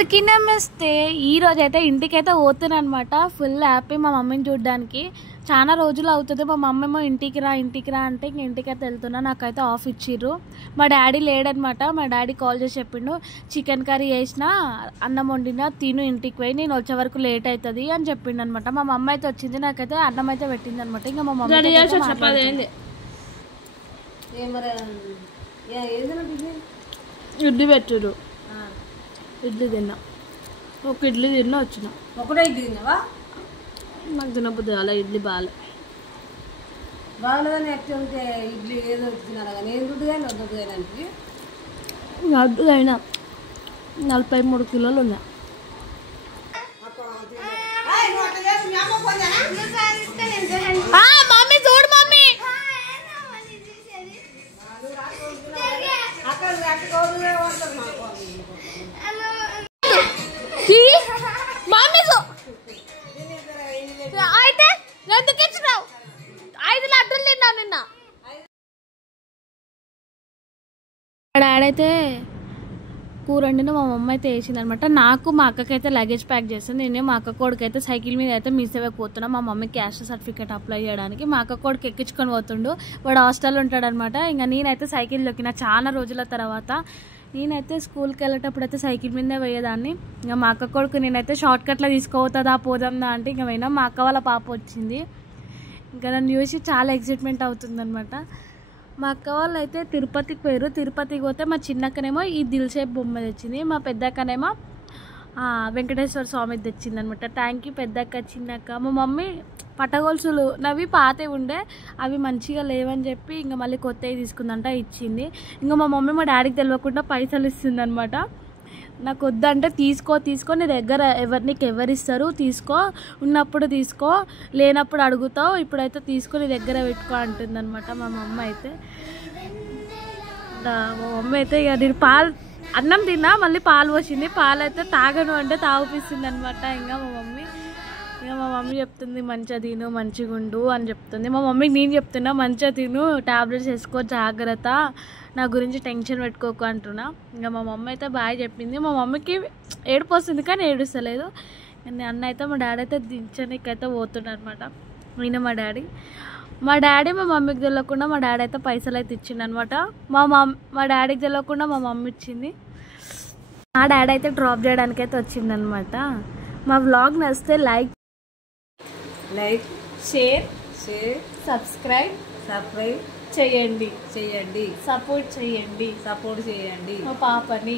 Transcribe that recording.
అందరికీ నమస్తే. ఈ రోజు అయితే ఇంటికైతే పోతున్నా అనమాట. ఫుల్ హ్యాపీ మా మమ్మీని చూడడానికి. చాలా రోజులు అవుతుంది. మా మమ్మీ ఏమో ఇంటికి రా అంటే ఇంక ఇంటికైతే వెళ్తున్నా. నాకైతే ఆఫ్ ఇచ్చిర్రు. మా డాడీ లేడనమాట. మా డాడీ కాల్ చేసి చెప్పిండు, చికెన్ కర్రీ వేసిన, అన్నం వండినా, తిను ఇంటికి పోయి, నేను వచ్చే వరకు లేట్ అవుతుంది అని చెప్పిండు అనమాట. మా మమ్మీ అయితే వచ్చింది, నాకైతే అన్నం అయితే పెట్టింది అనమాట. ఇంకా మా మమ్మీ ఇడ్లీ పెట్టారు. ఇడ్లీ తిన్నా, ఒక ఇడ్లీ తిన్నా వచ్చిన. ఒకటే ఇడ్లీ తిన్నావా? నాకు తినబుద్ది అలా ఇడ్లీ బాగాలేదని ఎట్లా ఉంటే ఇడ్లీ ఏదో తినాలి కానీ ఏం దుడ్డు కానీ వద్దు కానీ అడ్డు అయినా 43 కిలోలు ఉన్నాయి. మమ్మీ చూడు మమ్మీ, అయితే ఎందుకు ఇచ్చినావు? 5 లడ్డూలు తిన్నావు నిన్న. డాడీ అయితే కూర వండిన, మా మమ్మీ అయితే వేసింది అనమాట. నాకు మా అక్కకైతే లగేజ్ ప్యాక్ చేస్తుంది. నేను మా అక్క కొడుకు అయితే సైకిల్ మీద అయితే మీసేవే పోతున్నా మా మమ్మీ క్యాస్ట్ సర్టిఫికేట్ అప్లై చేయడానికి. మా అక్క కొడుకు ఎక్కించుకొని పోతుండు, వాడు హాస్టల్లో ఉంటాడనమాట. ఇంకా నేనైతే సైకిల్ దొక్కిన చాలా రోజుల తర్వాత. నేనైతే స్కూల్కి వెళ్ళేటప్పుడు అయితే సైకిల్ మీదే పోయేదాన్ని. ఇంకా మా అక్క కొడుకు నేనైతే షార్ట్ కట్లో తీసుకోపోతుందా పోదాందా అంటే ఇంకా పోయినా. మా అక్క వాళ్ళ పాప వచ్చింది. ఇంకా నన్ను చూసి చాలా ఎక్సైట్మెంట్ అవుతుందన్నమాట. మా అక్క వాళ్ళు అయితే తిరుపతికి పోయారు. తిరుపతికి పోతే మా చిన్నక్కనేమో ఈ దిల్ షేప్ బొమ్మ తెచ్చింది, మా పెద్దక్కనేమో వెంకటేశ్వర స్వామి తెచ్చింది అనమాట. థ్యాంక్ యూ పెద్దక్క, చిన్నక్క. మా మమ్మీ పట్టగొలుసులు నవి పాతే ఉండే, అవి మంచిగా లేవని చెప్పి ఇంకా మళ్ళీ కొత్తవి తీసుకుందంట, ఇచ్చింది. ఇంకా మా మమ్మీ మా డాడీకి తెలియకుండా పైసలు ఇస్తుంది అనమాట. నాకు వద్దంటే తీసుకో నీ దగ్గర నీకు ఎవరిస్తారు, తీసుకో, ఉన్నప్పుడు తీసుకో, లేనప్పుడు అడుగుతావు, ఇప్పుడైతే తీసుకో, నీ దగ్గర పెట్టుకో అంటుంది అనమాట మా మమ్మీ అయితే. మా మమ్మీ అయితే ఇక నేను అన్నం తిన్నా, మళ్ళీ పాలు పోసింది. పాలు అయితే తాగను అంటే తాగిపిస్తుంది అనమాట. ఇంకా మా మమ్మీ చెప్తుంది మంచిగా తిను, మంచిగా ఉండు అని చెప్తుంది. మా మమ్మీకి నేను చెప్తున్నా మంచిగా తిను, టాబ్లెట్స్ వేసుకో, జాగ్రత్త, నా గురించి టెన్షన్ పెట్టుకోకు అంటున్నా. ఇంకా మా మమ్మీ అయితే బాగా చెప్పింది. మా మమ్మీకి ఏడుపు వస్తుంది కానీ ఏడుస్తలేదు. అన్న అయితే మా డాడీ అయితే దించనీకైతే పోతున్నాడు అనమాట. ఈయన మా డాడీ మా మమ్మీకి తెలియకుండా మా డాడీ అయితే పైసలు అయితే ఇచ్చిండు అనమాట. మా డాడీకి తెలియకుండా మా మమ్మీ ఇచ్చింది. మా డాడీ అయితే డ్రాప్ చేయడానికి అయితే వచ్చిందనమాట. మా వ్లాగ్ నచ్చితే లైక్, షేర్, సబ్స్క్రైబ్ చేయండి, సపోర్ట్ చేయండి మా పాపని.